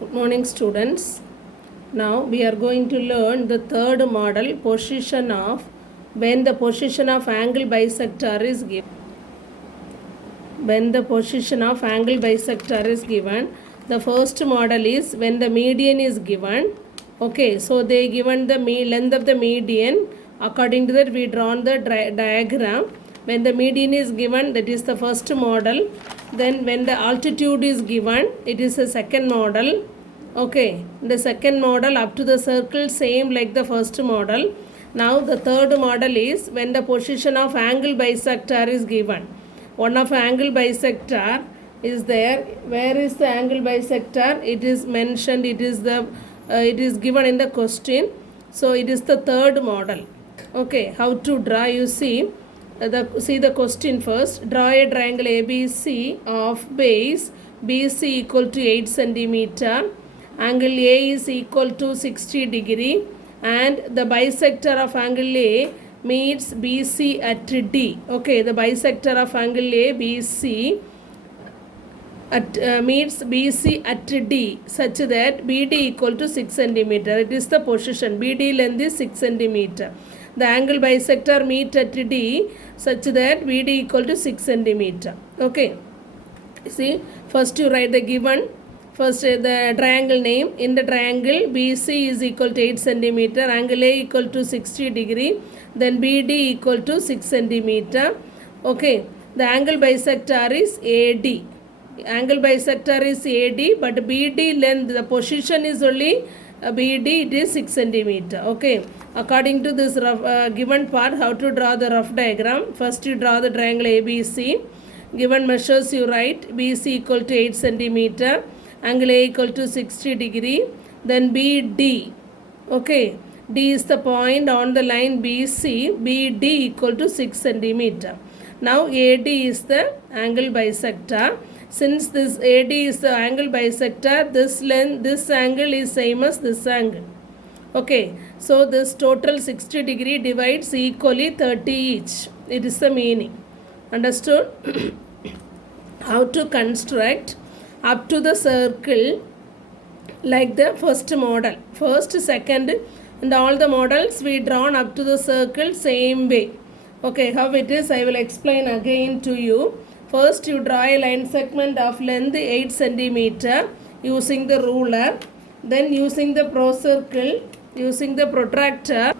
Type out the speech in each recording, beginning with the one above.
Good morning, students. Now we are going to learn the third model, position of when the position of angle bisector is given. When the position of angle bisector is given, the first model is when the median is given. Okay, so they given the length of the median. According to that, we drawn the diagram. When the median is given, that is the first model. Then when the altitude is given, it is the second model. Okay, the second model up to the circle same like the first model. Now the third model is when the position of angle bisector is given. One of angle bisector is there. Where is the angle bisector? It is mentioned. It is given in the question. So it is the third model. Okay, how to draw? You see. See the question first. Draw a triangle ABC of base BC equal to 8 centimeter. Angle A is equal to 60 degree and the bisector of angle A meets BC at D. Okay, the bisector of angle A BC meets BC at D such that BD equal to 6 centimeter. It is the position. BD length is 6 centimeter. The angle bisector meet at D such that BD equal to 6 centimeter. Okay. See, first you write the given. First the triangle name. In the triangle BC is equal to 8 centimeter. Angle A equal to 60 degree. Then BD equal to 6 centimeter. Okay. The angle bisector is AD. Angle bisector is AD, but BD length, the position is only BD, it is 6 centimeter. Okay. According to this rough, given part, how to draw the rough diagram. First you draw the triangle ABC. Given measures you write BC equal to 8 centimeter. Angle A equal to 60 degree. Then BD. Okay. D is the point on the line BC. BD equal to 6 centimeter. Now AD is the angle bisector. Since this AD is the angle bisector, this angle is same as this angle. Okay, so this total 60 degree divides equally 30 each. It is the meaning. Understood? How to construct up to the circle like the first model. First, second, and all the models we drawn up to the circle same way. Okay, how it is I will explain again to you. First you draw a line segment of length 8 centimeter using the ruler. Then using the pro-circle, using the protractor,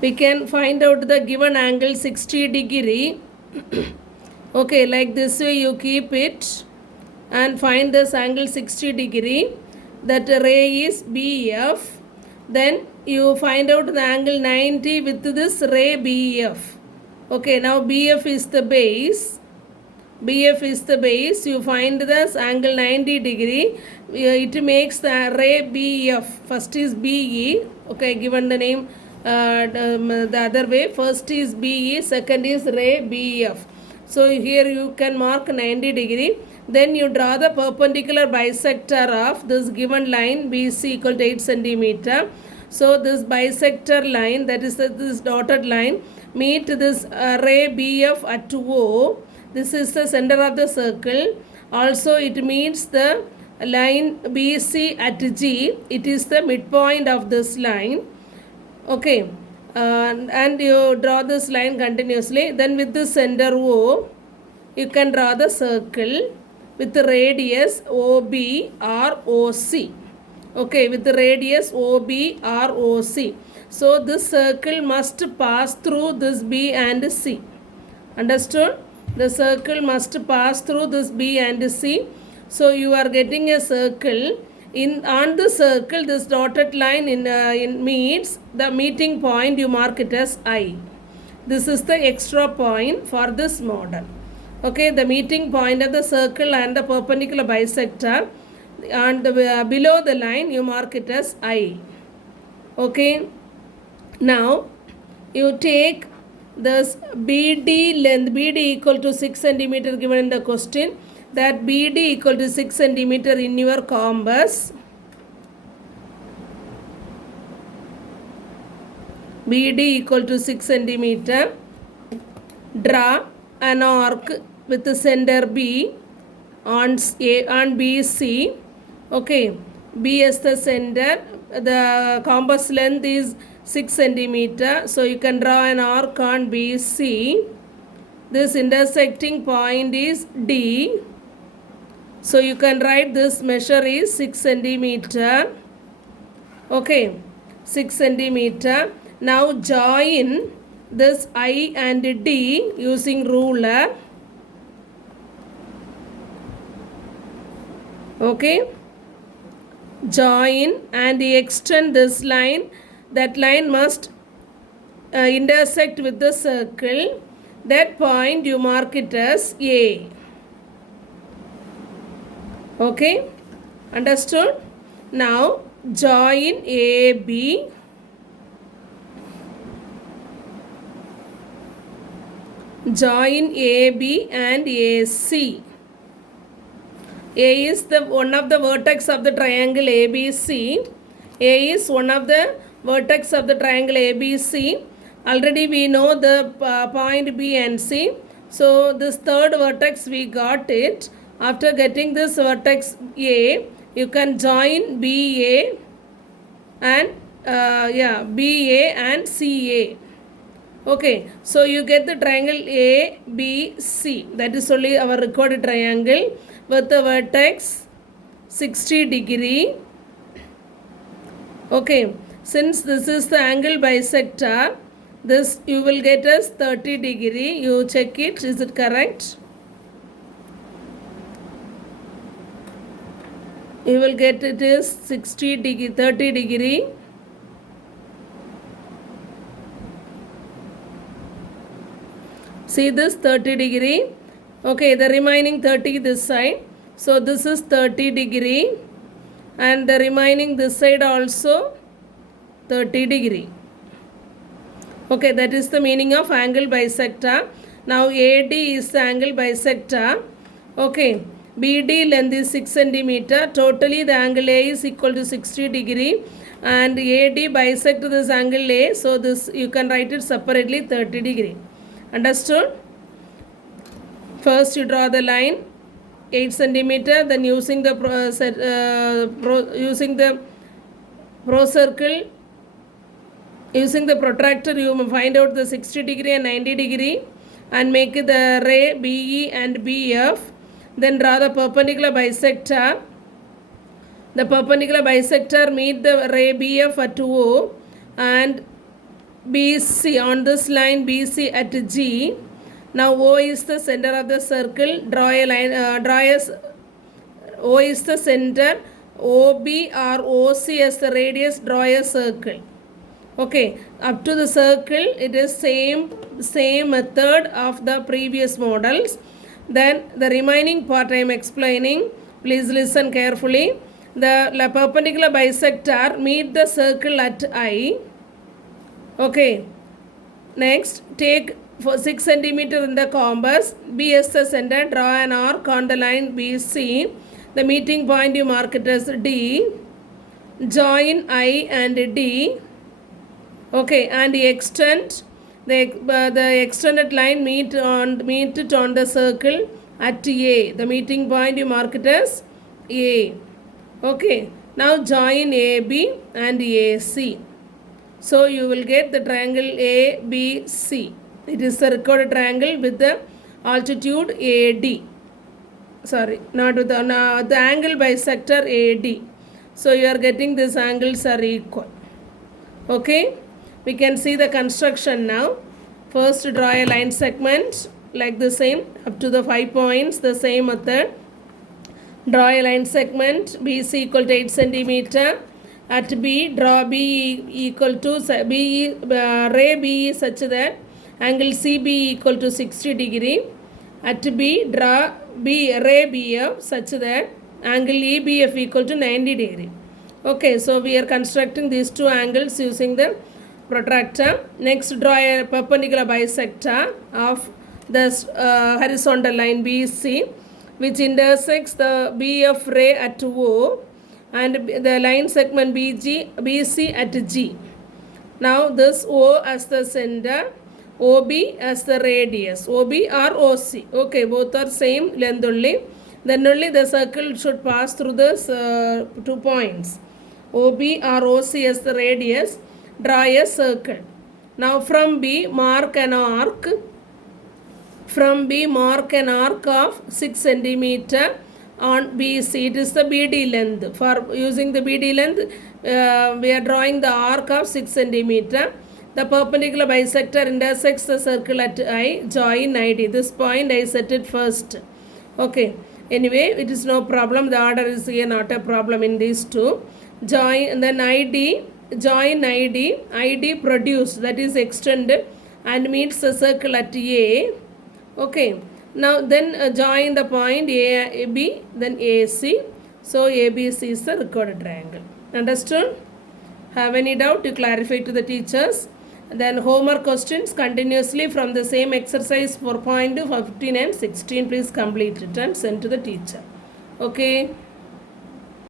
we can find out the given angle 60 degree. Okay, like this way you keep it and find this angle 60 degree. That ray is BF. Then you find out the angle 90 with this ray BF. Okay, now BF is the base. BF is the base. You find this angle 90 degree. It makes the ray BF. First is BE. Okay, given the name the other way. First is BE. Second is ray BF. So here you can mark 90 degree. Then you draw the perpendicular bisector of this given line BC equal to 8 centimeter. So this bisector line, that is this dotted line, meet this ray BF at O. This is the center of the circle. Also it meets the line BC at G. It is the midpoint of this line. Okay. And you draw this line continuously. Then with the center O, you can draw the circle with the radius OB or OC. Okay, with the radius OB or OC. So this circle must pass through this B and C. Understood? The circle must pass through this B and C. So you are getting a circle. On the circle, this dotted line in meets the meeting point. You mark it as I. This is the extra point for this model. Okay, the meeting point of the circle and the perpendicular bisector. And below the line, you mark it as I. Okay. Now you take this BD length, BD equal to 6 centimeter given in the question. That BD equal to 6 centimeter in your compass. BD equal to 6 centimeter. Draw an arc with the center B on BC. Okay. B as the center. The compass length is 6 centimeter. So you can draw an arc on BC. This intersecting point is D. So you can write this measure is 6 centimeter. Okay, 6 centimeter. Now join this I and D using ruler. Okay, join and extend this line. That line must intersect with the circle. That point you mark it as A. Okay, understood? Now join AB. Join AB and AC. A is the one of the vertex of the triangle ABC. A is one of the vertex of the triangle ABC. Already we know the point B and C. So this third vertex we got it. After getting this vertex A, you can join BA and BA and CA. Okay, so you get the triangle ABC. That is only our recorded triangle with the vertex 60 degree. Okay, since this is the angle bisector, this you will get as 30 degree. You check it, is it correct? You will get it is 60 degree, 30 degree. See this 30 degree. Okay, the remaining 30 this side. So this is 30 degree and the remaining this side also 30 degree. Okay, that is the meaning of angle bisector. Now AD is the angle bisector. Okay, BD length is 6 centimeter. Totally the angle A is equal to 60 degree and AD bisect this angle A. So this you can write it separately 30 degree. Understood? First you draw the line 8 centimeter. Then using the using the protractor you find out the 60 degree and 90 degree and make the ray BE and BF. Then draw the perpendicular bisector. The perpendicular bisector meet the ray BF at O and BC on this line BC at G. Now O is the center of the circle. Draw a line. O is the center. OB or OC as the radius. Draw a circle. Okay, up to the circle it is same method of the previous models. Then the remaining part I am explaining. Please listen carefully. The perpendicular bisector meet the circle at I. Okay. Next, take for 6 centimeter in the compass. B as the center. Draw an arc on the line BC. The meeting point you mark it as D. Join I and D. Okay, and extend the extended line meet it on the circle at A. The meeting point you mark it as A. Okay, now join AB and AC. So you will get the triangle ABC. It is the recorded triangle with the altitude AD. Sorry, not with the angle bisector AD. So you are getting these angles are equal. Okay, we can see the construction now. First draw a line segment like the same up to the 5 points, the same method. Draw a line segment BC equal to 8 centimeter. At B, draw B equal to ray B such that angle CB equal to 60 degree. At B, draw ray BF such that angle EBF equal to 90 degree. Okay, so we are constructing these two angles using the protractor. Next, draw a perpendicular bisector of the horizontal line BC which intersects the BF ray at O and the line segment BC at G. Now this O as the center, OB as the radius, OB or OC. Okay, both are same length only. then only the circle should pass through the 2 points. OB or OC as the radius, draw a circle. Now from B, mark an arc. From B, mark an arc of 6 centimeter on BC. It is the BD length. For using the BD length, we are drawing the arc of 6 centimeter. The perpendicular bisector intersects the circle at I, join ID. This point I set it first. Okay. Anyway, it is no problem. The order is here not a problem in these two. Join, and then ID, join ID. ID produced, that is extended and meets the circle at A. Okay. Now then join the point AB, then AC. So ABC is the recorded triangle. Understood? Have any doubt? You clarify to the teachers. Then homework questions continuously from the same exercise 4.15 and 16. Please complete it and send to the teacher. Okay.